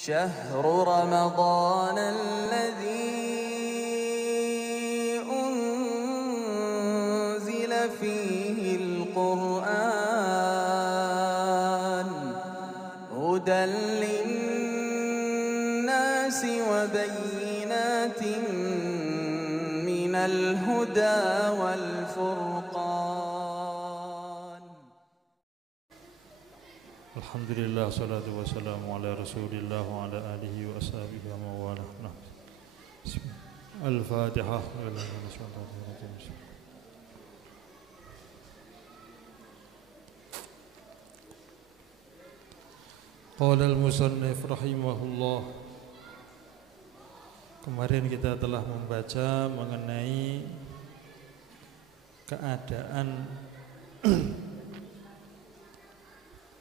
شهر رمضان الذي أنزل فيه القرآن هدى للناس وبينات من الهدى والفرقان. Alhamdulillah, salatu wassalamu ala rasulillah wa ala alihi wa ashabihi wa mawalah. Al-Fatihah. Qala al-musannif rahimahullah. Kemarin kita telah membaca mengenai keadaan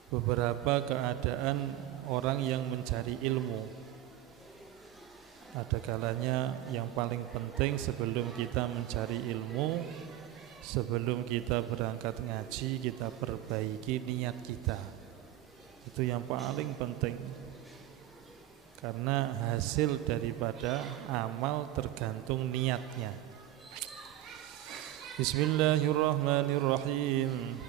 beberapa keadaan orang yang mencari ilmu. Ada kalanya yang paling penting sebelum kita mencari ilmu, sebelum kita berangkat ngaji, kita perbaiki niat kita. Itu yang paling penting. Karena hasil daripada amal tergantung niatnya. Bismillahirrahmanirrahim.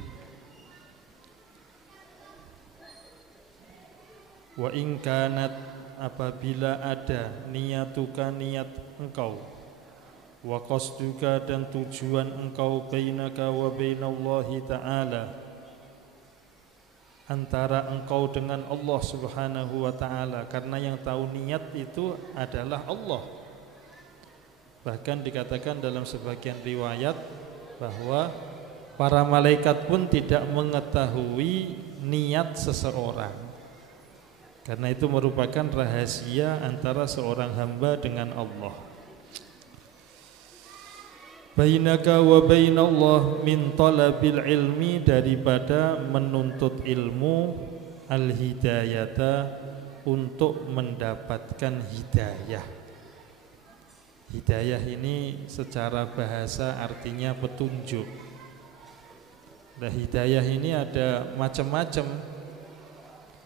Wa in kanat, apabila ada niyatuka, niat engkau, wa qasduka, dan tujuan engkau, bainaka wa bainallahi ta'ala, antara engkau dengan Allah subhanahu wa ta'ala. Karena yang tahu niat itu adalah Allah. Bahkan dikatakan dalam sebagian riwayat bahwa para malaikat pun tidak mengetahui niat seseorang, karena itu merupakan rahasia antara seorang hamba dengan Allah. Bainaka wa bainallah min talabil ilmi, daripada menuntut ilmu, al-hidayata, untuk mendapatkan hidayah. Hidayah ini secara bahasa artinya petunjuk. Nah, hidayah ini ada macam-macam.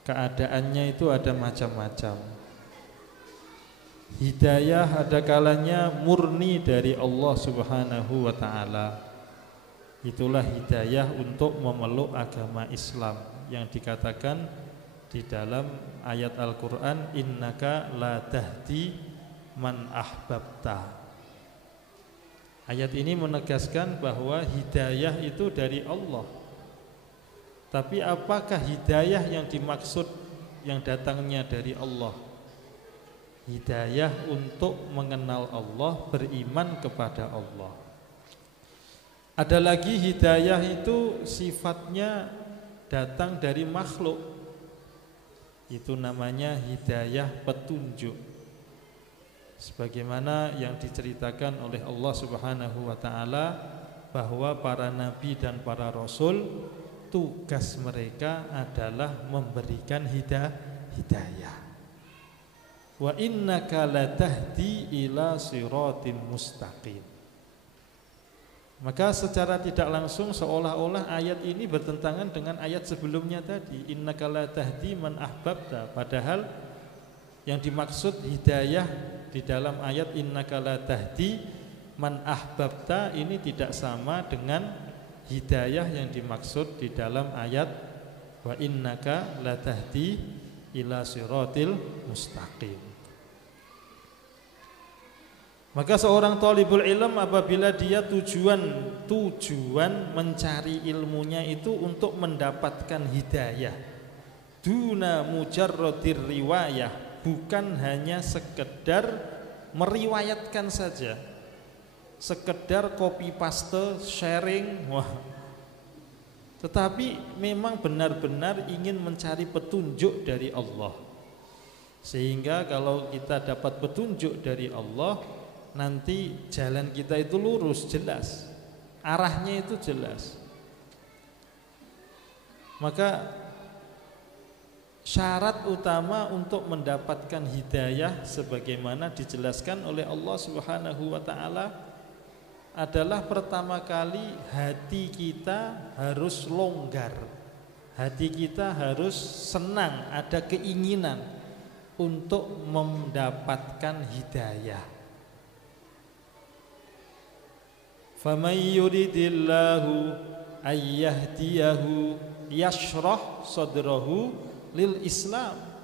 Keadaannya itu ada macam-macam. Hidayah ada kalanya murni dari Allah subhanahu wa ta'ala. Itulah hidayah untuk memeluk agama Islam, yang dikatakan di dalam ayat Al-Quran, innaka la tahdi man ahbabta. Ayat ini menegaskan bahwa hidayah itu dari Allah. Tapi apakah hidayah yang dimaksud yang datangnya dari Allah? Hidayah untuk mengenal Allah, beriman kepada Allah. Ada lagi hidayah itu sifatnya datang dari makhluk. Itu namanya hidayah petunjuk. Sebagaimana yang diceritakan oleh Allah Subhanahu wa ta'ala, bahwa para nabi dan para rasul, tugas mereka adalah memberikan hidayah. Wa innaka latahdi ila siratin mustaqim. Maka secara tidak langsung seolah-olah ayat ini bertentangan dengan ayat sebelumnya tadi, innaka latahdi man ahbabta. Padahal yang dimaksud hidayah di dalam ayat innaka latahdi man ahbabta ini tidak sama dengan hidayah yang dimaksud di dalam ayat wa innaka latahdi ila siratil mustaqim. Maka seorang thalibul ilm apabila dia tujuan mencari ilmunya itu untuk mendapatkan hidayah, duna mujarradir riwayah, bukan hanya sekedar meriwayatkan saja, sekedar copy paste sharing, tetapi memang benar-benar ingin mencari petunjuk dari Allah. Sehingga kalau kita dapat petunjuk dari Allah, nanti jalan kita itu lurus, jelas, arahnya itu jelas. Maka syarat utama untuk mendapatkan hidayah sebagaimana dijelaskan oleh Allah Subhanahu wa ta'ala adalah pertama kali hati kita harus longgar, hati kita harus senang, ada keinginan untuk mendapatkan hidayah. Faman yuridillahu ayyahdiyahu yashrah sadrahu lil Islam.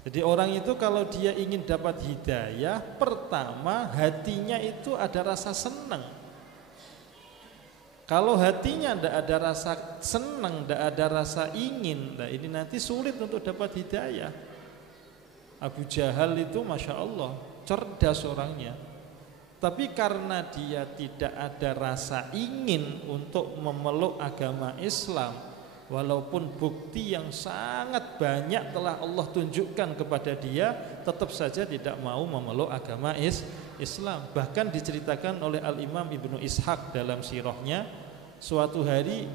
Jadi orang itu kalau dia ingin dapat hidayah, pertama hatinya itu ada rasa senang. Kalau hatinya tidak ada rasa senang, tidak ada rasa ingin, nah ini nanti sulit untuk dapat hidayah. Abu Jahal itu Masya Allah cerdas orangnya, tapi karena dia tidak ada rasa ingin untuk memeluk agama Islam, walaupun bukti yang sangat banyak telah Allah tunjukkan kepada dia, tetap saja tidak mau memeluk agama Islam. Bahkan diceritakan oleh Al-Imam Ibnu Ishaq dalam sirahnya, suatu hari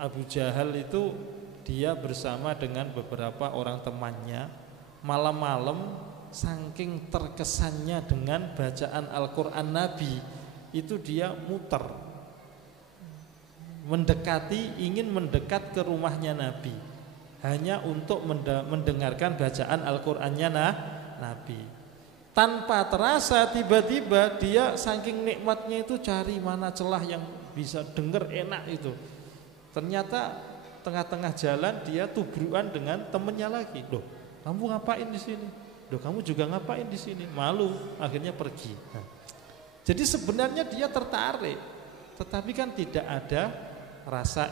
Abu Jahal itu dia bersama dengan beberapa orang temannya, malam-malam saking terkesannya dengan bacaan Al-Quran Nabi, itu dia muter ingin mendekat ke rumahnya Nabi hanya untuk mendengarkan bacaan Al-Qur'annya Nabi. Tanpa terasa tiba-tiba dia saking nikmatnya itu cari mana celah yang bisa dengar enak itu. Ternyata tengah-tengah jalan dia tubruan dengan temennya lagi. Loh, kamu ngapain di sini? Loh, kamu juga ngapain di sini? Malu, akhirnya pergi. Nah, jadi sebenarnya dia tertarik, tetapi kan tidak ada rasa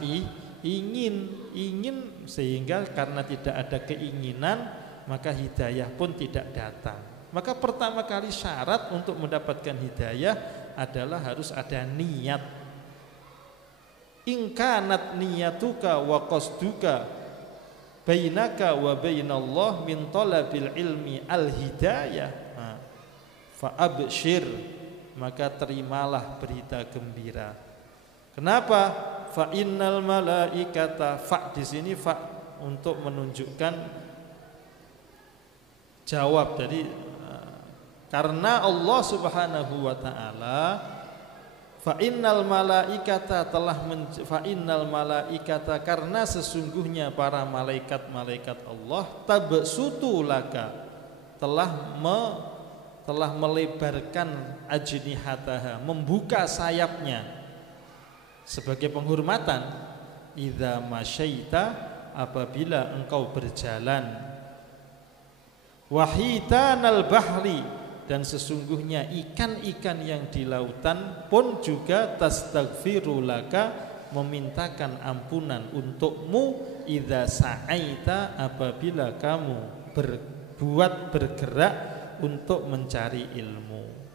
ingin sehingga karena tidak ada keinginan maka hidayah pun tidak datang. Maka pertama kali syarat untuk mendapatkan hidayah adalah harus ada niat. In kanat niyatuka wa qasduka bainaka wa bainallah min talabil ilmi al hidayah fa abshir, maka terimalah berita gembira. Kenapa? Fa innal malaikata, fa di sini fa untuk menunjukkan jawab. Jadi karena Allah Subhanahu wa taala, fa innal malaikata fa innal malaikata, karena sesungguhnya para malaikat-malaikat Allah tabsutu laka, telah melebarkan ajnihataha, membuka sayapnya sebagai penghormatan, idza masyaita, apabila engkau berjalan, wahitanal bahri, dan sesungguhnya ikan-ikan yang di lautan pun juga tastaghfiru laka, memintakan ampunan untukmu, idza sa'aita, apabila kamu bergerak untuk mencari ilmu.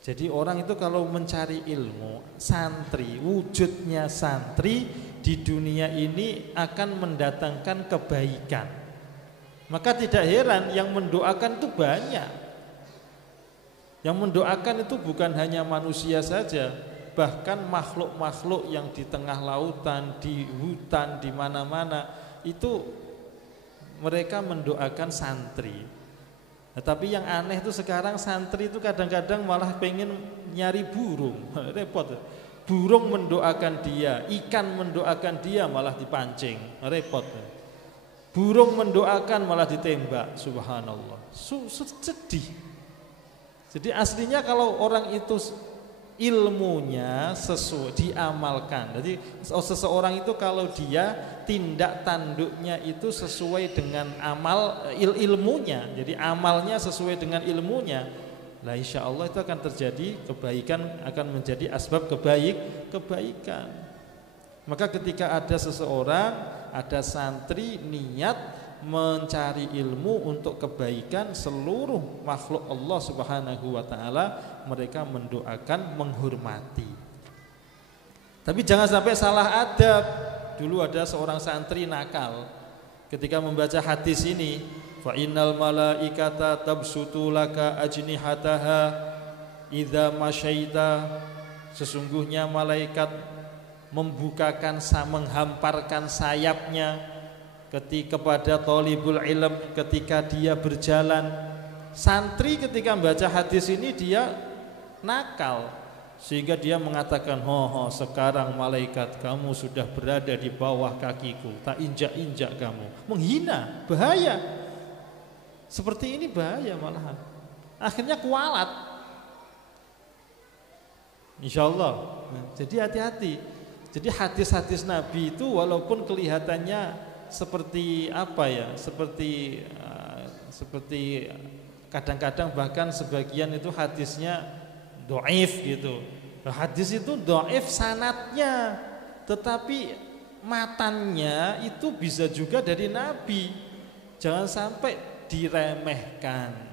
Jadi orang itu kalau mencari ilmu, santri, wujudnya santri di dunia ini akan mendatangkan kebaikan. Maka tidak heran yang mendoakan itu banyak. Yang mendoakan itu bukan hanya manusia saja, bahkan makhluk-makhluk yang di tengah lautan, di hutan, di mana-mana itu mereka mendoakan santri. Tapi yang aneh itu sekarang santri itu kadang-kadang malah pengen nyari burung, repot. Burung mendoakan dia, ikan mendoakan dia malah dipancing, repot. Burung mendoakan malah ditembak, subhanallah. Sedih. Jadi aslinya kalau orang itu ilmunya sesuai diamalkan. Jadi seseorang itu kalau dia tindak tanduknya itu sesuai dengan ilmunya, jadi amalnya sesuai dengan ilmunya, lah insya Allah itu akan terjadi kebaikan, akan menjadi asbab kebaikan. Maka ketika ada seseorang, ada santri niat mencari ilmu untuk kebaikan seluruh makhluk Allah Subhanahu wa taala, mereka mendoakan, menghormati. Tapi jangan sampai salah adab. Dulu ada seorang santri nakal, ketika membaca hadis ini, fa innal malaikata tabsutu laka ajnihataha idza masyaita, sesungguhnya malaikat menghamparkan sayapnya kepada thalibul ilm ketika dia berjalan. Santri ketika membaca hadis ini dia nakal, sehingga dia mengatakan, sekarang malaikat kamu sudah berada di bawah kakiku, tak injak-injak kamu, menghina, bahaya. Seperti ini bahaya malahan. Akhirnya kualat. Insya Allah. Jadi hati-hati. Jadi hadis-hadis Nabi itu walaupun kelihatannya seperti apa ya, seperti kadang-kadang bahkan sebagian itu hadisnya dhaif gitu. Hadis itu dhaif sanadnya, tetapi matannya itu bisa juga dari Nabi. Jangan sampai diremehkan.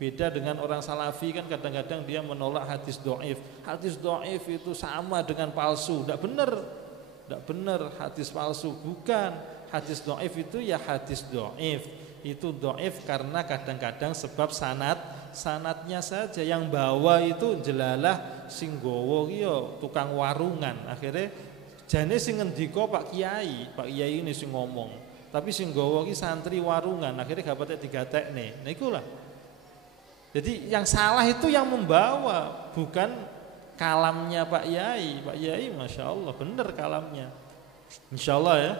Beda dengan orang salafi kan kadang-kadang dia menolak hadis dhaif. Hadis dhaif itu sama dengan palsu. Tidak benar hadis palsu, bukan. Hadis dhaif itu ya hadis dhaif. Itu dhaif karena kadang-kadang sebab sanadnya saja. Yang bawa itu jelalah sing gowo ki tukang warungan. Akhirnya jane sing ngendika Pak Kiai ini sing ngomong. Tapi sing gowo ki santri warungan, akhirnya gak patek digatekne. Nah ikulah. Jadi yang salah itu yang membawa, bukan kalamnya Pak Yai. Pak Yai Masya Allah benar kalamnya, Insya Allah ya.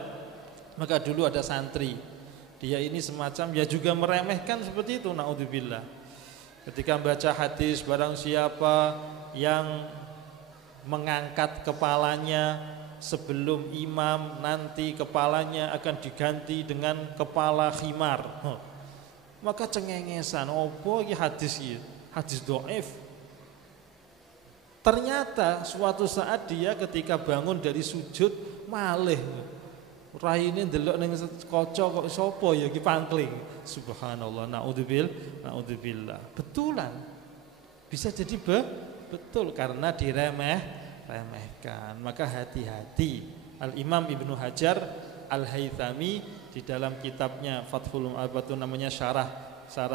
Maka dulu ada santri, dia ini semacam ya juga meremehkan seperti itu, naudzubillah. Ketika membaca hadis, barang siapa yang mengangkat kepalanya sebelum imam, nanti kepalanya akan diganti dengan kepala khimar. Maka cengengesan, opo iki hadis dhaif. Ternyata suatu saat dia ketika bangun dari sujud malih raine ndelok ning kaca kok sapa ya iki pangkling. Subhanallah, naudzubillah. Betulan. Bisa jadi betul karena remehkan. Maka hati-hati. Al-Imam Ibnu Hajar Al-Haythami di dalam kitabnya Fathul Mu'abbatun namanya Syarah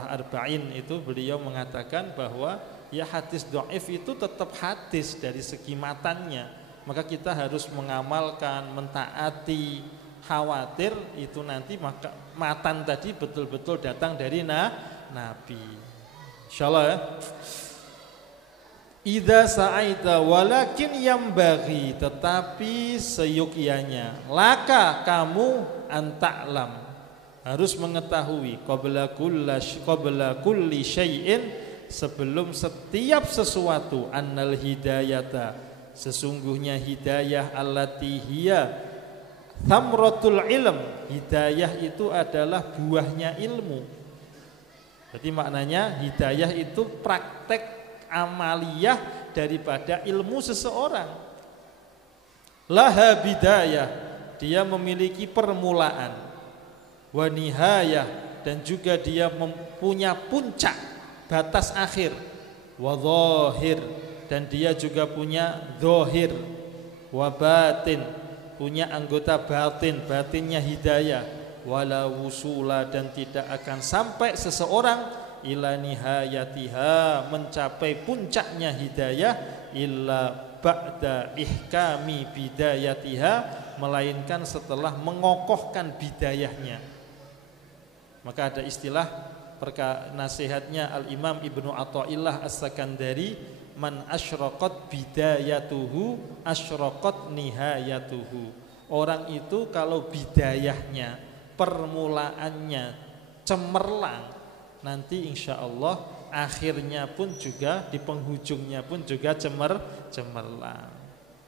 Arba'in itu beliau mengatakan bahwa ya hadis dhaif itu tetap hadis dari segi matannya. Maka kita harus mengamalkan, mentaati, khawatir itu nanti maka matan tadi betul-betul datang dari Nabi. Insyaallah ya. Idza sa'aita walakin yambaghi, tetapi seyukianya laka kamu anta'lam, harus mengetahui qabla kulli syai'in, sebelum setiap sesuatu, annal hidayata, sesungguhnya hidayah allati hiya thamratul ilm, hidayah itu adalah buahnya ilmu. Jadi maknanya hidayah itu praktek amaliyah daripada ilmu seseorang. Laha bidayah, dia memiliki permulaan, wa nihayah, dan juga dia mempunyai puncak, batas akhir, wa zahir, dan dia juga punya zahir, wa batin, punya anggota batinnya hidayah, wala wusula, dan tidak akan sampai seseorang ila nihayatiha, mencapai puncaknya hidayah, illa ba'da ihkami bidayatiha, melainkan setelah mengokohkan bidayahnya. Maka ada istilah nasihatnya Al-Imam Ibnu Athaillah As-Sakandari, man asyraqat bidayatuhu asyraqat nihayatuhu. Orang itu kalau bidayahnya, permulaannya cemerlang, nanti insya Allah akhirnya pun juga, di penghujungnya pun juga cemerlang.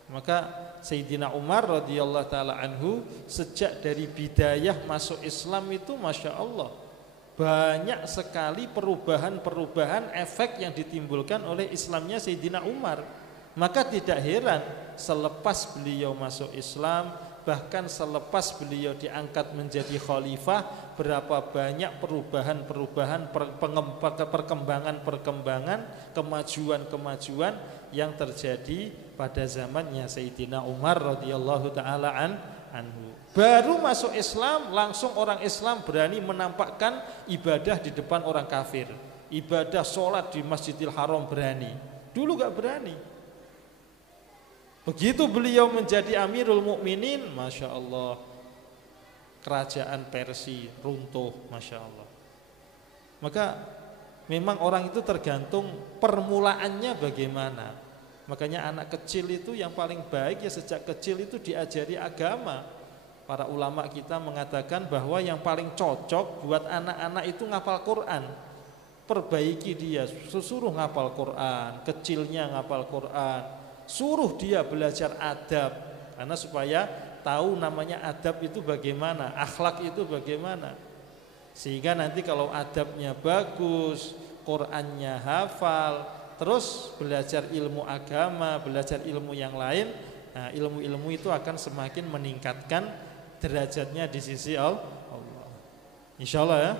Maka Sayyidina Umar radhiyallahu taala anhu sejak dari bidayah masuk Islam itu Masya Allah banyak sekali perubahan efek yang ditimbulkan oleh Islamnya Sayyidina Umar. Maka tidak heran selepas beliau masuk Islam, bahkan selepas beliau diangkat menjadi khalifah, berapa banyak perubahan-perubahan, perkembangan, kemajuan yang terjadi pada zamannya Sayyidina Umar radhiyallahu taala anhu. Baru masuk Islam, langsung orang Islam berani menampakkan ibadah di depan orang kafir. Ibadah sholat di Masjidil Haram berani. Dulu gak berani. Begitu beliau menjadi Amirul Mukminin, Masya Allah, kerajaan Persia runtuh, Masya Allah. Maka memang orang itu tergantung permulaannya bagaimana. Makanya anak kecil itu yang paling baik ya sejak kecil itu diajari agama. Para ulama kita mengatakan bahwa yang paling cocok buat anak-anak itu ngapal Quran. Perbaiki dia, suruh ngapal Quran, kecilnya ngapal Quran, suruh dia belajar adab, karena supaya tahu namanya adab itu bagaimana, akhlak itu bagaimana. Sehingga nanti kalau adabnya bagus, Qurannya hafal, terus belajar ilmu agama, belajar ilmu yang lain, nah, ilmu-ilmu itu akan semakin meningkatkan derajatnya di sisi Allah. Insya Allah ya.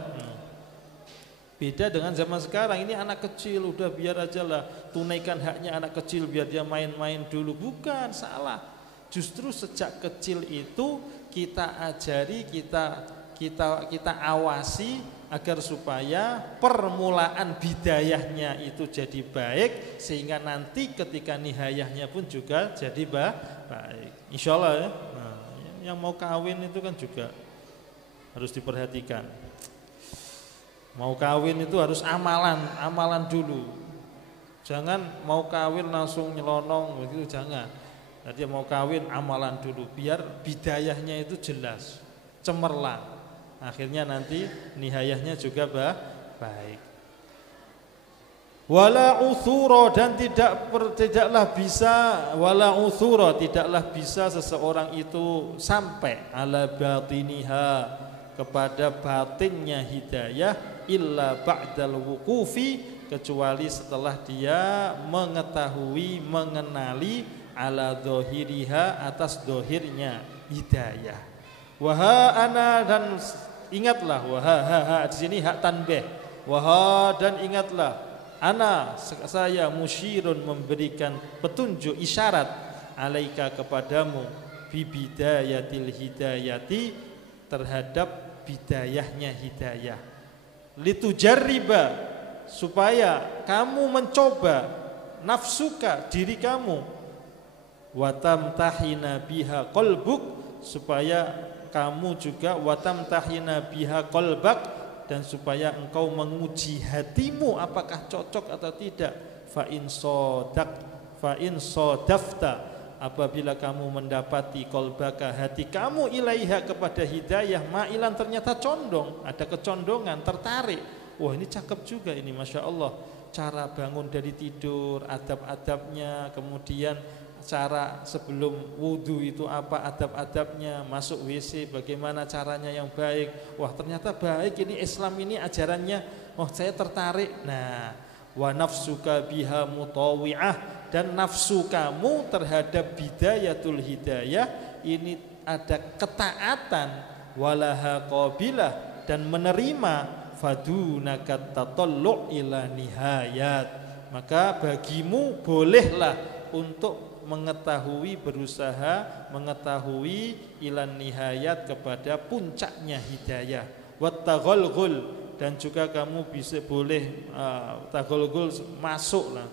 Beda dengan zaman sekarang, ini anak kecil udah biar aja lah, tunaikan haknya anak kecil biar dia main-main dulu. Bukan, salah. Justru sejak kecil itu kita ajari, kita awasi agar supaya permulaan bidayahnya itu jadi baik, sehingga nanti ketika nihayahnya pun juga jadi baik. Insya Allah ya. Nah, yang mau kawin itu kan juga harus diperhatikan. Mau kawin itu harus amalan dulu. Jangan mau kawin langsung nyelonong begitu, jangan. Jadi mau kawin amalan dulu biar bidayahnya itu jelas, cemerlang. Akhirnya nanti nihayahnya juga baik. Wala uthura, dan tidaklah bisa seseorang itu sampai ala batiniha, kepada batinnya hidayah, illa ba'dal wuqufi, kecuali setelah dia mengetahui, mengenali ala dohiriha, atas dohirnya hidayah. Waha ana, dan ingatlah, waha di sini hak tanbih, waha, dan ingatlah, ana saya musyirun, memberikan petunjuk isyarat, alaika kepadamu, bibidayatil hidayati, terhadap bidayahnya hidayah, litujarriba, supaya kamu mencoba, nafsuka, diri kamu, watamtahina biha qalbuk, supaya kamu juga watamtahina biha qalbak, dan supaya engkau menguji hatimu apakah cocok atau tidak. Fa in sodafta, apabila kamu mendapati kolbaka, hati kamu, ilaiha, kepada hidayah, ma'ilan, ternyata condong, ada kecondongan, tertarik. Wah, ini cakep juga ini, Masya Allah. Cara bangun dari tidur, adab-adabnya, kemudian cara sebelum wudhu itu apa adab-adabnya, masuk WC bagaimana caranya yang baik. Wah, ternyata baik ini, Islam ini ajarannya, oh saya tertarik. Nah, wa nafsuka biha mutawi'ah, dan nafsu kamu terhadap bidayatul hidayah ini ada ketaatan, walaha qabilah, dan menerima, fadunaka tatallu' ila nihayat, maka bagimu bolehlah untuk mengetahui, berusaha mengetahui ilan nihayat, kepada puncaknya hidayah. Wattaghalghul, dan juga kamu bisa boleh taghalghul, masuklah,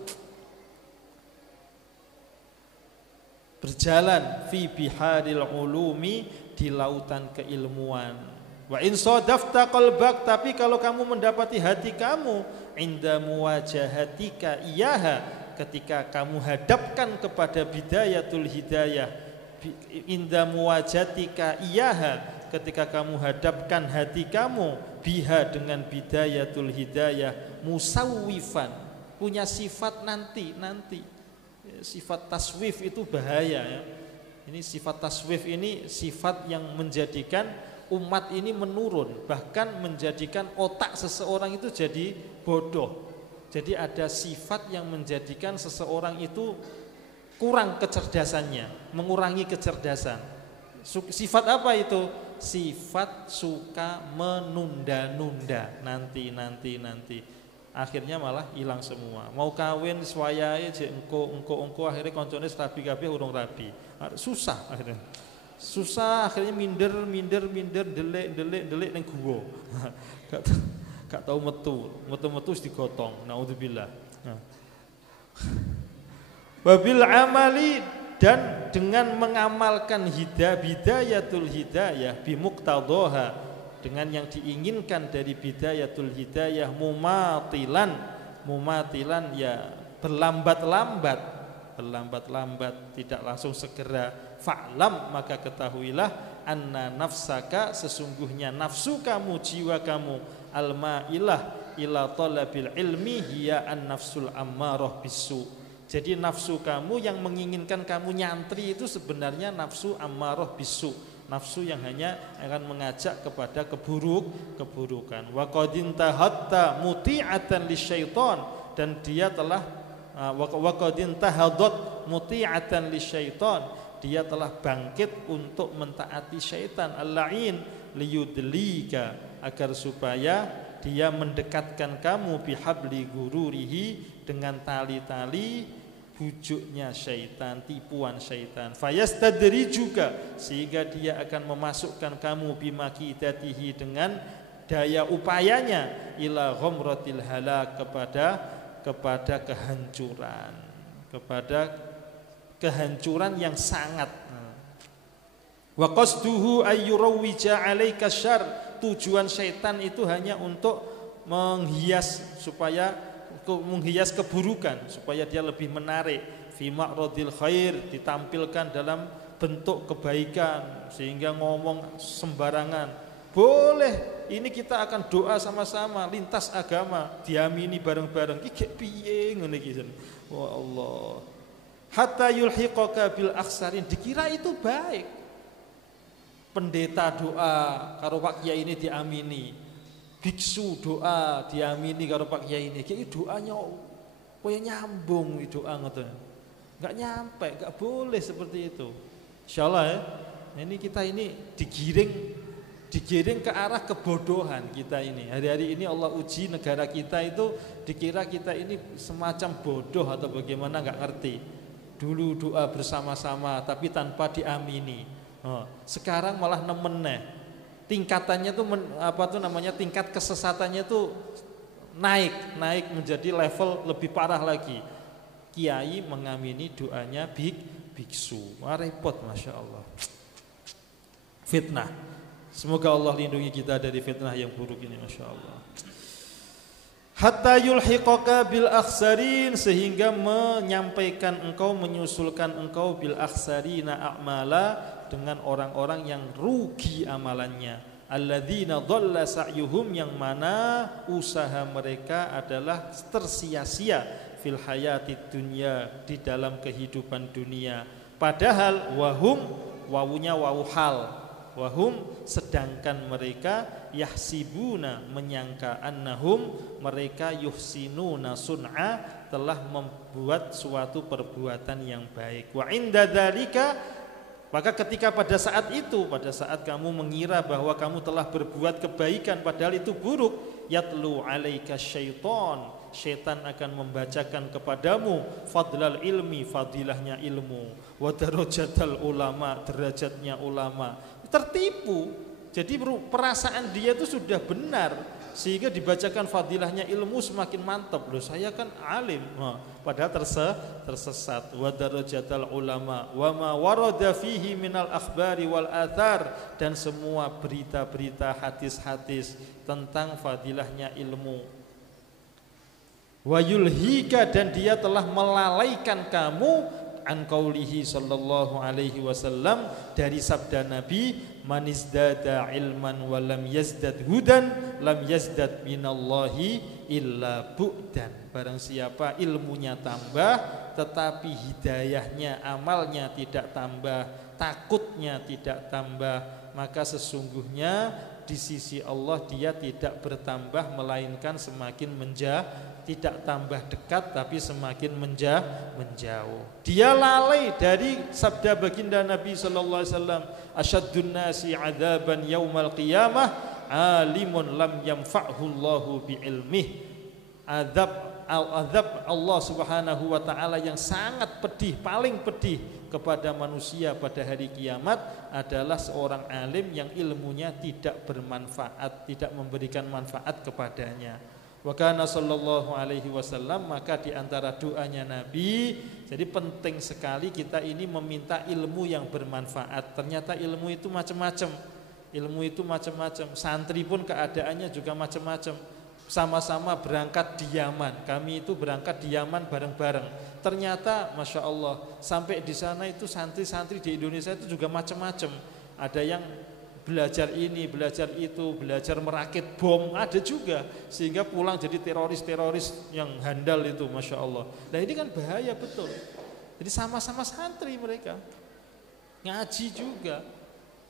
berjalan fi biharil ulumi, di lautan keilmuan. Wa in sadafta qalbak, tapi kalau kamu mendapati hati kamu, inda muwajahatika iyaha, ketika kamu hadapkan kepada bidayatul hidayah, inda muwajahatika iyaha, ketika kamu hadapkan hati kamu, biha, dengan bidayatul hidayah, musawwifan, punya sifat nanti. Sifat taswif itu bahaya ya. Ini sifat taswif ini sifat yang menjadikan umat ini menurun, bahkan menjadikan otak seseorang itu jadi bodoh. Jadi ada sifat yang menjadikan seseorang itu kurang kecerdasannya, mengurangi kecerdasan. Sifat apa itu? Sifat suka menunda-nunda, nanti. Akhirnya malah hilang semua. Mau kawin swayai je engko akhirnya koncone rabi kabeh urung rabi. Susah akhirnya. Akhirnya minder delik ning guwa. Gak tahu metu wis digotong. Naudzubillah. Wabil amali, dan dengan mengamalkan bidayatul hidayah bimuqtadhaha, dengan yang diinginkan dari bidayatul hidayah, mumatilan ya berlambat-lambat, tidak langsung segera. Fa'lam, maka ketahuilah, anna nafsaka sesungguhnya nafsu kamu, jiwa kamu, al-mailah ila talabil ilmi hiya an-nafsul ammarah bisu. Jadi nafsu kamu yang menginginkan kamu nyantri itu sebenarnya nafsu ammarah bisu, nafsu yang hanya akan mengajak kepada keburukan. Wa qad intahatta muti'atan lisyaiton, dan dia telah wa qad intahadat muti'atan lisyaiton, dia telah bangkit untuk mentaati syaitan al-la'in liyudlika, agar supaya dia mendekatkan kamu bihabli gururihi, dengan tali-tali bujuknya syaitan, tipuan syaitan. Fayastadri juga, sehingga dia akan memasukkan kamu bimakidatihi, dengan daya upayanya, ila ghamratil halak, kepada kehancuran, kepada kehancuran yang sangat. Wa qasduhu ayyurawwija 'alaika syarr, tujuan syaitan itu hanya untuk menghias keburukan, supaya dia lebih menarik. Fi ma'radil khair, ditampilkan dalam bentuk kebaikan, sehingga ngomong sembarangan. Boleh, ini kita akan doa sama-sama lintas agama, diamini bareng-bareng. Iki piye ngene iki. Wah Allah. Hatta yulhiqaka bil akhsarin, dikira itu baik. Pendeta doa karo Pak Kiai ini diamini, biksu doa diamini karo Pak Kiai ini, kiai doanya koyo nyambung doa ngoten. Enggak nyampe, enggak boleh seperti itu. Insyaallah ya. Ini kita ini digiring ke arah kebodohan kita ini. Hari-hari ini Allah uji negara kita itu, dikira kita ini semacam bodoh atau bagaimana enggak ngerti. Dulu doa bersama-sama tapi tanpa diamini. Sekarang malah nemen, tingkatannya tuh tingkat kesesatannya tuh naik menjadi level lebih parah lagi. Kiai mengamini doanya biksu. Wah, repot, masya Allah. Fitnah. Semoga Allah lindungi kita dari fitnah yang buruk ini, masya Allah. Hatta yulhiqaka bil akhsarin, sehingga menyampaikan engkau, menyusulkan engkau bil akhsarina a'mala, dengan orang-orang yang rugi amalannya. Alladzina dhalla sa'yuhum, yang mana usaha mereka adalah tersia-sia, fil hayatid dunya, di dalam kehidupan dunia. Padahal wahum, wawunya wawu hal, wahum, sedangkan mereka, yahsibuna, menyangka, annahum, mereka, yuhsinuna sun'a, telah membuat suatu perbuatan yang baik. Wa inda dzalika, maka ketika pada saat itu, pada saat kamu mengira bahwa kamu telah berbuat kebaikan padahal itu buruk, yatlu alaika syaiton, syaitan akan membacakan kepadamu fadlal ilmi, fadilahnya ilmu, wa darajatal ulama, derajatnya ulama. Tertipu. Jadi perasaan dia itu sudah benar, sehingga dibacakan fadilahnya ilmu semakin mantap. Loh, saya kan alim, padahal tersesat. Wa darajatal ulama wa ma warada fihi minal akhbari wal athar, dan semua berita-berita, hadis-hadis tentang fadilahnya ilmu. Wa yulhika, dan dia telah melalaikan kamu, an qaulihi sallallahu alaihi wasallam, dari sabda Nabi, man izdada ilman wa lam yazdad hudan lam yazdad minallahi illa bu'dan. Barang siapa ilmunya tambah tetapi hidayahnya, amalnya tidak tambah, takutnya tidak tambah, maka sesungguhnya di sisi Allah dia tidak bertambah melainkan semakin tidak tambah dekat tapi semakin menjauh. Dia lalai dari sabda baginda Nabi sallallahu alaihi wasallam, asyaddun nasi adzaban yaumal qiyamah alimun lam yanfa'hu Allahu bi ilmih. Azab Allah Subhanahu wa taala yang sangat pedih, paling pedih kepada manusia pada hari kiamat adalah seorang alim yang ilmunya tidak bermanfaat, tidak memberikan manfaat kepadanya. Wa kana sallallahu alaihi wasallam, maka di antara doanya Nabi, jadi penting sekali kita ini meminta ilmu yang bermanfaat. Ternyata ilmu itu macam-macam. Ilmu itu macam-macam. Santri pun keadaannya juga macam-macam. Sama-sama berangkat di Yaman. Kami itu berangkat di Yaman bareng-bareng. Ternyata Masya Allah, sampai di sana itu santri-santri di Indonesia itu juga macam-macam. ada yang belajar ini, belajar itu, belajar merakit bom, ada juga, sehingga pulang jadi teroris-teroris yang handal itu, Masya Allah. Nah ini kan bahaya betul. Jadi sama-sama santri mereka, ngaji juga,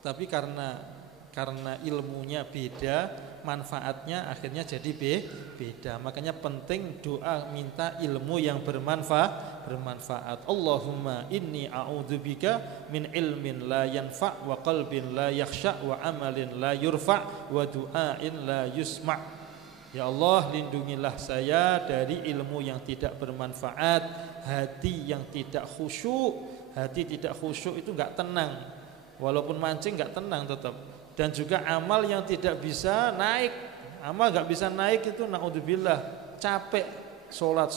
tapi karena ilmunya beda, manfaatnya akhirnya jadi beda. Makanya penting doa minta ilmu yang bermanfaat. Allahumma inni a'udzubika min ilmin la yanfa' wa qalbin la yakhsha' wa amalin la yurfa' wa du'ain la yusma'. Ya Allah, lindungilah saya dari ilmu yang tidak bermanfaat, hati yang tidak khusyuk. Hati tidak khusyuk itu enggak tenang. Walaupun mancing enggak tenang tetap. Dan juga amal yang tidak bisa naik. Amal enggak bisa naik itu naudzubillah, capek sholat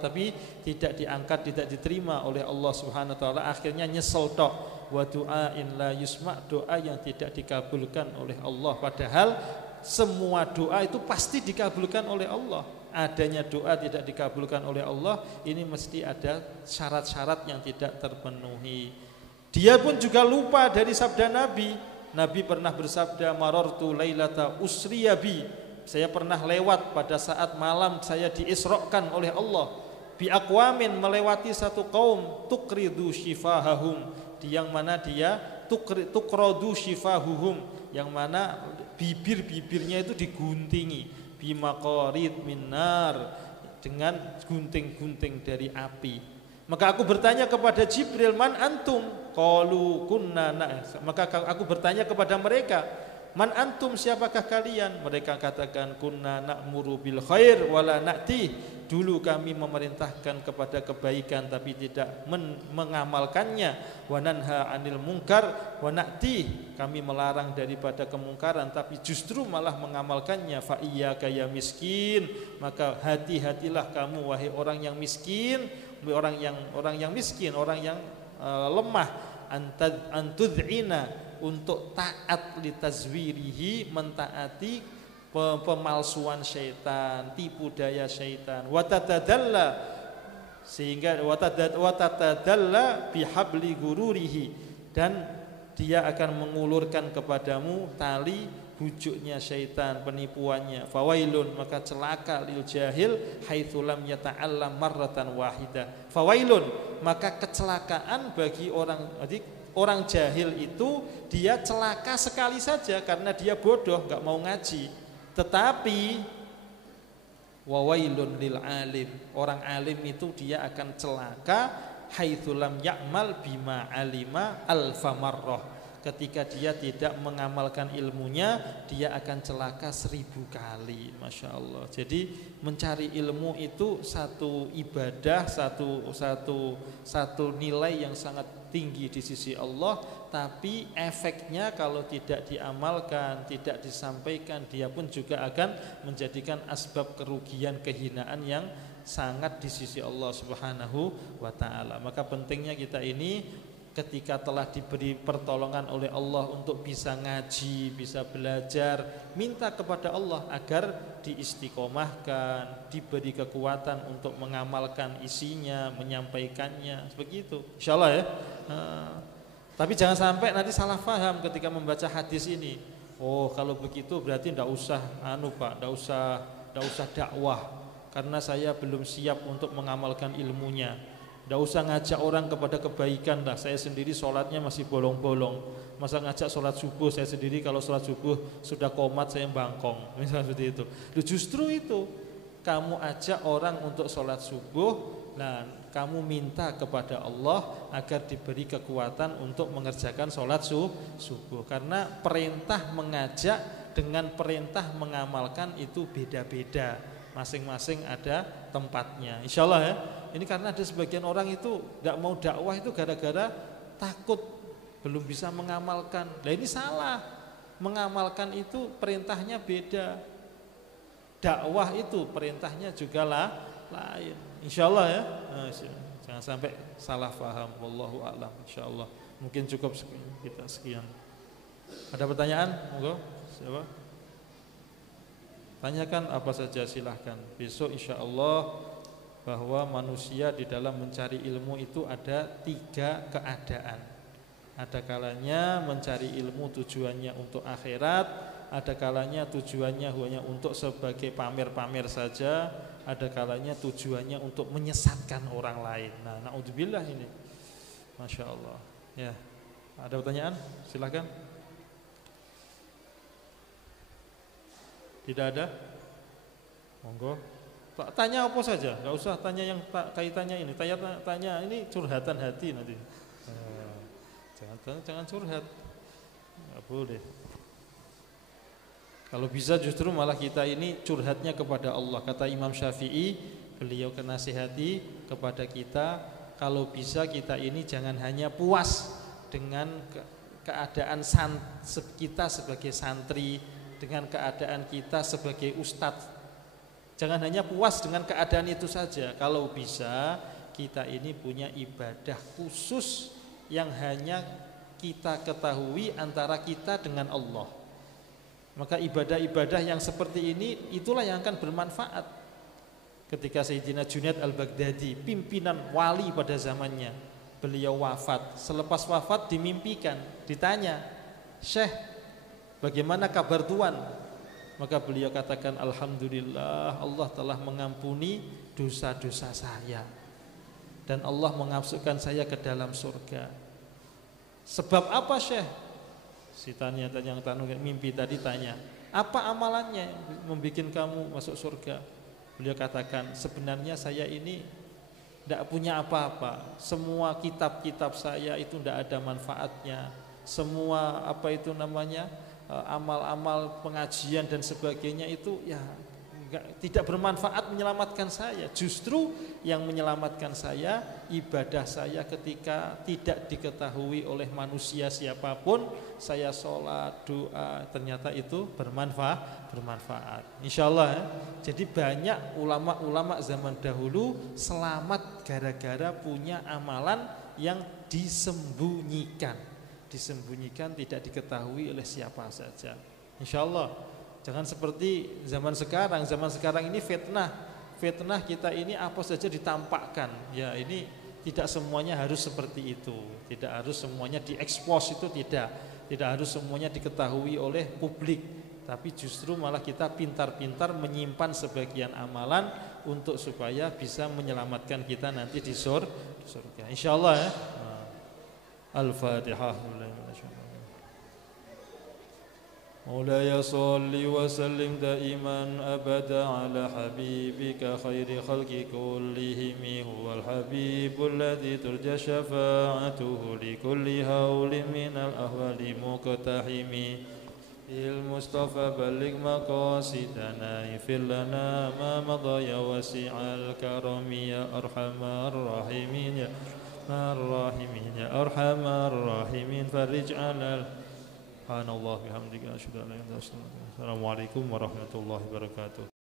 tapi tidak diangkat, tidak diterima oleh Allah Subhanahu wa taala, akhirnya nyesel tok. Wa du'ain la yusma', doa yang tidak dikabulkan oleh Allah, padahal semua doa itu pasti dikabulkan oleh Allah. Adanya doa tidak dikabulkan oleh Allah, ini mesti ada syarat-syarat yang tidak terpenuhi. Dia pun juga lupa dari sabda Nabi. Nabi pernah bersabda, marartu lailata usriyabi, saya pernah lewat pada saat malam saya diisrokan oleh Allah, bi aqwamin, melewati satu kaum, tukridu shifahahum, yang mana dia tukradu shifahuhum, yang mana bibir-bibirnya itu diguntingi, bimaqarid minar, dengan gunting-gunting dari api. Maka aku bertanya kepada Jibril, man antum? Qalu kunna na'is. Maka aku bertanya kepada mereka, man antum, siapakah kalian? Mereka katakan, kunna na'muru bil khair wala na'ti. Dulu kami memerintahkan kepada kebaikan tapi tidak mengamalkannya. Wa nanha 'anil munkar wa na'ti. Kami melarang daripada kemungkaran tapi justru malah mengamalkannya. Fa iyyaka ya miskin. Maka hati-hatilah kamu wahai orang yang miskin, orang yang miskin, orang yang lemah, antud'ina, untuk taat litazwirihi, mentaati pemalsuan syaitan, tipu daya syaitan, watatadalla, sehingga watatadalla bihabli gururihi, dan dia akan mengulurkan kepadamu tali bujuknya syaitan, penipuannya. Fawailun, maka celaka lil jahil haitsu lam yata'allam marratan wahidah. Fawailun, maka kecelakaan bagi orang jahil itu, dia celaka sekali saja karena dia bodoh, enggak mau ngaji. Tetapi wawailun lil alim, orang alim itu dia akan celaka haitsu lam ya'mal bima alima alfa marrah. Ketika dia tidak mengamalkan ilmunya, dia akan celaka 1000 kali. Masya Allah. Jadi mencari ilmu itu satu ibadah, satu nilai yang sangat tinggi di sisi Allah. Tapi efeknya kalau tidak diamalkan, tidak disampaikan, dia pun juga akan menjadikan asbab kerugian, kehinaan yang sangat di sisi Allah Subhanahu wa ta'ala. Maka pentingnya kita ini ketika telah diberi pertolongan oleh Allah untuk bisa ngaji, bisa belajar, minta kepada Allah agar diistiqomahkan, diberi kekuatan untuk mengamalkan isinya, menyampaikannya, begitu. Insyaallah ya. Tapi jangan sampai nanti salah paham ketika membaca hadis ini. Oh, kalau begitu berarti enggak usah Pak, enggak usah dakwah karena saya belum siap untuk mengamalkan ilmunya. Tidak usah ngajak orang kepada kebaikan lah. Saya sendiri sholatnya masih bolong-bolong. Masa ngajak sholat subuh, saya sendiri kalau sholat subuh sudah komat saya bangkong. Misalnya seperti itu. Justru itu, kamu ajak orang untuk sholat subuh, nah kamu minta kepada Allah agar diberi kekuatan untuk mengerjakan sholat subuh. Karena perintah mengajak dengan perintah mengamalkan itu beda-beda. Masing-masing ada tempatnya. Insya Allah ya. Ini karena ada sebagian orang itu tidak mau dakwah itu gara-gara takut belum bisa mengamalkan. Nah ini salah. Mengamalkan itu perintahnya beda. Dakwah itu perintahnya juga lain. Insya Allah ya. Jangan sampai salah paham. Wallahu a'lam. Insya Allah. Mungkin cukup kita sekian. Ada pertanyaan? Monggo. Siapa? Tanyakan apa saja, silahkan. Besok insya Allah bahwa manusia di dalam mencari ilmu itu ada 3 keadaan. Ada kalanya mencari ilmu tujuannya untuk akhirat, ada kalanya tujuannya hanya untuk sebagai pamer-pamer saja, ada kalanya tujuannya untuk menyesatkan orang lain. Nah, naudzubillah ini. Masya Allah. Ya, ada pertanyaan? Silakan. Tidak ada? Monggo. Tanya apa saja, nggak usah tanya yang kaitannya ini. Tanya ini curhatan hati nanti. Jangan curhat, nggak boleh. Kalau bisa justru malah kita ini curhatnya kepada Allah. Kata Imam Syafi'i, beliau kenasihati kepada kita, kalau bisa kita ini jangan hanya puas dengan keadaan kita sebagai santri, dengan keadaan kita sebagai ustadz. Jangan hanya puas dengan keadaan itu saja. Kalau bisa kita ini punya ibadah khusus yang hanya kita ketahui antara kita dengan Allah. Maka ibadah-ibadah yang seperti ini itulah yang akan bermanfaat. Ketika Sayyidina Junaid al-Baghdadi, pimpinan wali pada zamannya, beliau wafat. Selepas wafat dimimpikan, ditanya, "Syekh, bagaimana kabar Tuan?" Maka beliau katakan, "Alhamdulillah, Allah telah mengampuni dosa-dosa saya dan Allah memasukkan saya ke dalam surga." Sebab apa, Syekh? Si yang mimpi tadi tanya, "Apa amalannya yang membuat kamu masuk surga?" Beliau katakan, "Sebenarnya saya ini tidak punya apa-apa. Semua kitab-kitab saya itu tidak ada manfaatnya. Semua amal-amal pengajian dan sebagainya itu ya tidak bermanfaat menyelamatkan saya. Justru yang menyelamatkan saya ibadah saya ketika tidak diketahui oleh manusia siapapun, saya sholat, doa, ternyata itu bermanfaat. Insya Allah ya. Jadi banyak ulama-ulama zaman dahulu selamat gara-gara punya amalan yang disembunyikan, tidak diketahui oleh siapa saja. Insya Allah. Jangan seperti zaman sekarang. Zaman sekarang ini fitnah kita ini apa saja ditampakkan. Ya, ini tidak semuanya harus seperti itu. Tidak harus semuanya diekspos, itu tidak harus semuanya diketahui oleh publik. Tapi justru malah kita pintar-pintar menyimpan sebagian amalan untuk supaya bisa menyelamatkan kita nanti di surga. Insyaallah ya. Al-Fatihah. مولاي صل وسلم دائما أبدا على حبيبك خير خلق كلهم هو الحبيب الذي ترجى شفاعته لكل هول من الأهوال مقتحم المصطفى بلغ مقاصدنا اغفر لنا ما مضى يا واسع الكرم يا أرحم الراحمين يا أرحم الراحمين فرج على Subhanallah bihamdika asyhadu an la ilaha illa anta astaghfiruka wa atubu ilaik. Assalamualaikum warahmatullahi wabarakatuh.